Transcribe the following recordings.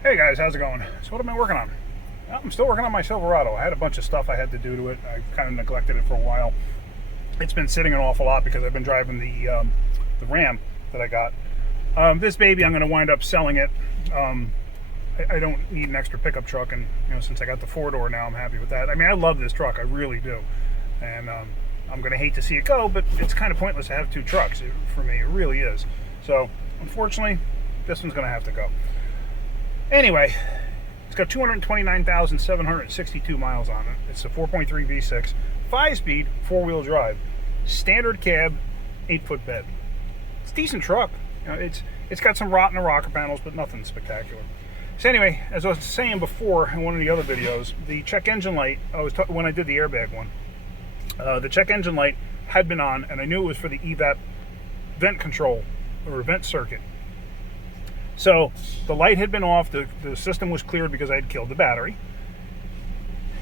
Hey guys, how's it going? So what am I working on? Well, I'm still working on my Silverado. I had a bunch of stuff I had to do to it. I kind of neglected it for a while. It's been sitting an awful lot because I've been driving the Ram that I got. This baby, I'm going to wind up selling it. I don't need an extra pickup truck, and since I got the 4-door now, I'm happy with that. I mean, I love this truck, I really do, and I'm going to hate to see it go, but it's kind of pointless to have two trucks for me. It really is. So unfortunately, this one's going to have to go. Anyway, it's got 229,762 miles on it. It's a 4.3 V6, 5-speed, 4-wheel drive, standard cab, 8-foot bed. It's a decent truck. It's got some rot in the rocker panels, but nothing spectacular. So anyway, as I was saying before in one of the other videos, the check engine light, when I did the airbag one, the check engine light had been on, and I knew it was for the evap vent control, or vent circuit. So the light had been off, the system was cleared because I had killed the battery.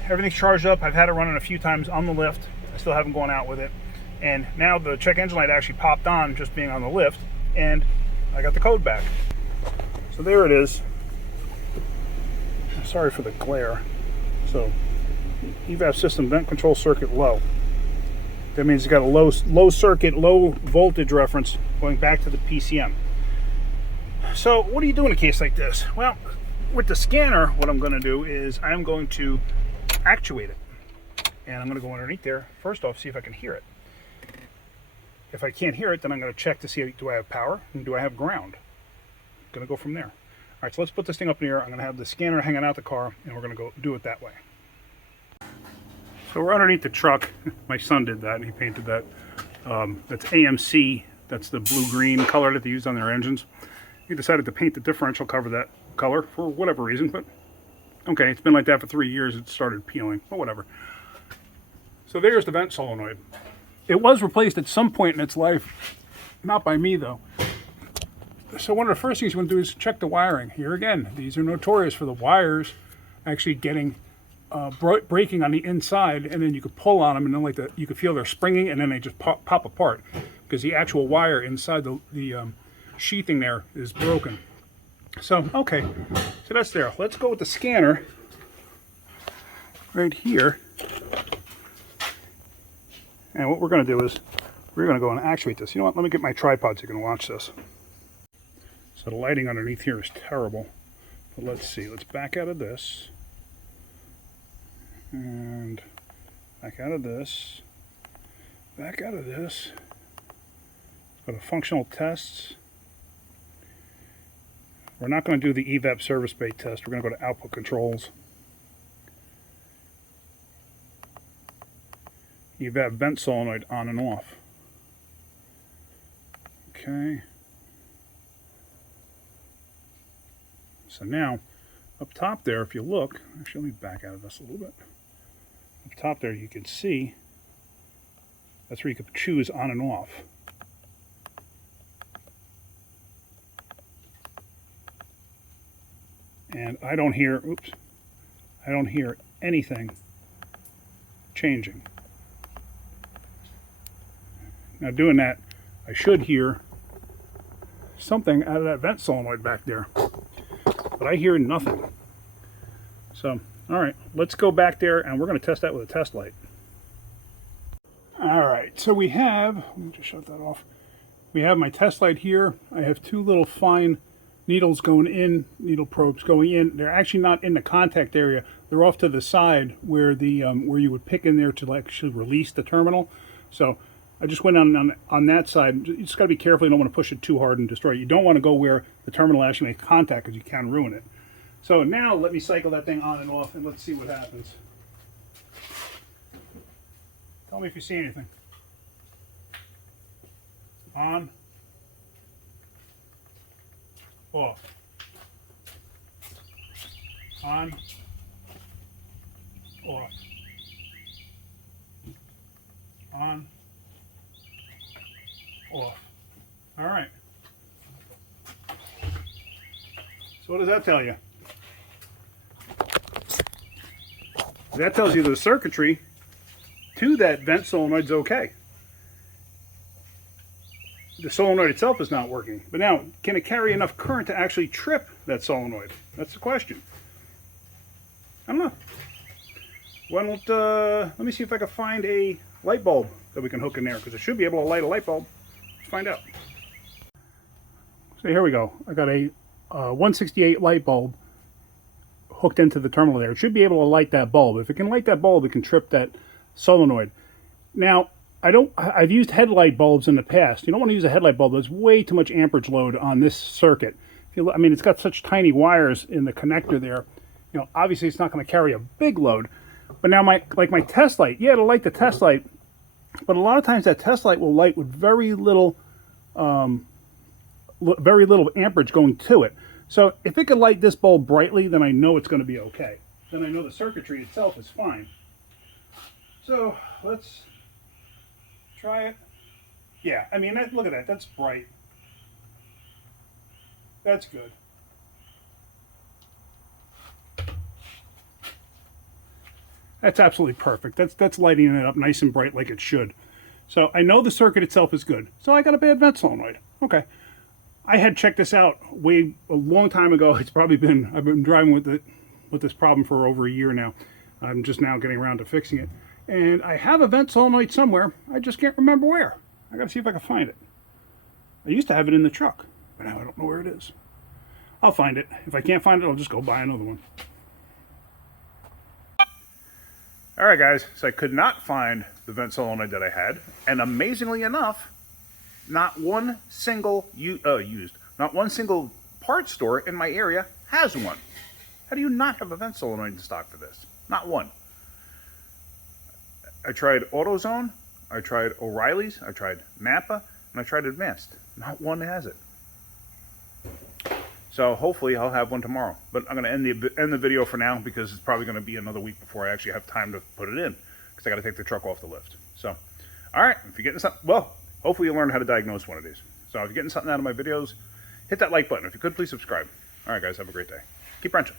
Everything's charged up. I've had it running a few times on the lift. I still haven't gone out with it. And now the check engine light actually popped on just being on the lift, and I got the code back. So there it is. Sorry for the glare. So evap system vent control circuit low. That means it's got a low circuit, low voltage reference going back to the PCM. So what do you do in a case like this? Well, with the scanner, what I'm going to do is I'm going to actuate it. And I'm going to go underneath there, first off, see if I can hear it. If I can't hear it, then I'm going to check to see, do I have power and do I have ground? I'm going to go from there. All right, so let's put this thing up in the air. I'm going to have the scanner hanging out the car, and we're going to go do it that way. So we're underneath the truck. My son did that, and he painted that. That's AMC. That's the blue-green color that they use on their engines. He decided to paint the differential cover that color for whatever reason, but okay, it's been like that for 3 years. It started peeling, but whatever. So there's the vent solenoid. It was replaced at some point in its life, not by me though. So one of the first things you want to do is check the wiring. Here again, these are notorious for the wires actually getting breaking on the inside, and then you could pull on them, and then you could feel they're springing, and then they just pop apart because the actual wire inside the sheathing there is broken. So okay, so that's there. Let's go with the scanner right here, and what we're going to do is we're going to go and actuate this. You know what, let me get my tripod so you can watch this. So the lighting underneath here is terrible, but let's see. Let's back out of this and back out of this, back out of this. Go to functional tests. We're not going to do the evap service bay test. We're going to go to output controls. Evap vent solenoid on and off. Okay. So now, up top there, if you look, actually let me back out of this a little bit. Up top there you can see, that's where you can choose on and off. And I don't hear anything changing. Now doing that, I should hear something out of that vent solenoid back there, but I hear nothing. So, all right, let's go back there and we're going to test that with a test light. All right, so we have, let me just shut that off. We have my test light here. I have two little fine needles going in, needle probes going in. They're actually not in the contact area. They're off to the side where the where you would pick in there to actually release the terminal. So I just went on that side. You just got to be careful. You don't want to push it too hard and destroy it. You don't want to go where the terminal actually makes contact because you can ruin it. So now let me cycle that thing on and off and let's see what happens. Tell me if you see anything. On. Off. On. Off. On. Off. All right. So what does that tell you? That tells you the circuitry to that vent solenoid's okay. the solenoid itself is not working. But now, can it carry enough current to actually trip that solenoid? That's the question. I don't know. Why don't, let me see if I can find a light bulb that we can hook in there, because it should be able to light a light bulb. Let's find out. So here we go. I got a 168 light bulb hooked into the terminal there. It should be able to light that bulb. If it can light that bulb, it can trip that solenoid. Now, I've used headlight bulbs in the past. You don't want to use a headlight bulb. There's way too much amperage load on this circuit. I mean, it's got such tiny wires in the connector there. You know, obviously it's not going to carry a big load. But now my test light, yeah, it'll light the test light, but a lot of times that test light will light with very little amperage going to it. So if it could light this bulb brightly, then I know it's going to be okay. Then I know the circuitry itself is fine. So let's try it. Yeah, I mean, look at that. That's bright. That's good. That's absolutely perfect. That's lighting it up nice and bright like it should. So I know the circuit itself is good. So I got a bad vent solenoid. Okay. I had checked this out a long time ago. It's probably been, I've been driving with this problem for over a year now. I'm just now getting around to fixing it. And I have a vent solenoid somewhere. I just can't remember where. I gotta see if I can find it. I used to have it in the truck, but now I don't know where it is. I'll find it. If I can't find it, I'll just go buy another one. Alright guys, so I could not find the vent solenoid that I had, and amazingly enough, not one single not one single parts store in my area has one. How do you not have a vent solenoid in stock for this? Not one. I tried AutoZone, I tried O'Reilly's, I tried Napa, and I tried Advanced. Not one has it. So hopefully I'll have one tomorrow. But I'm going to end the video for now, because it's probably going to be another week before I actually have time to put it in, because I got to take the truck off the lift. So, all right, if you're getting something, well, hopefully you'll learn how to diagnose one of these. So if you're getting something out of my videos, hit that like button. If you could, please subscribe. All right, guys, have a great day. Keep wrenching.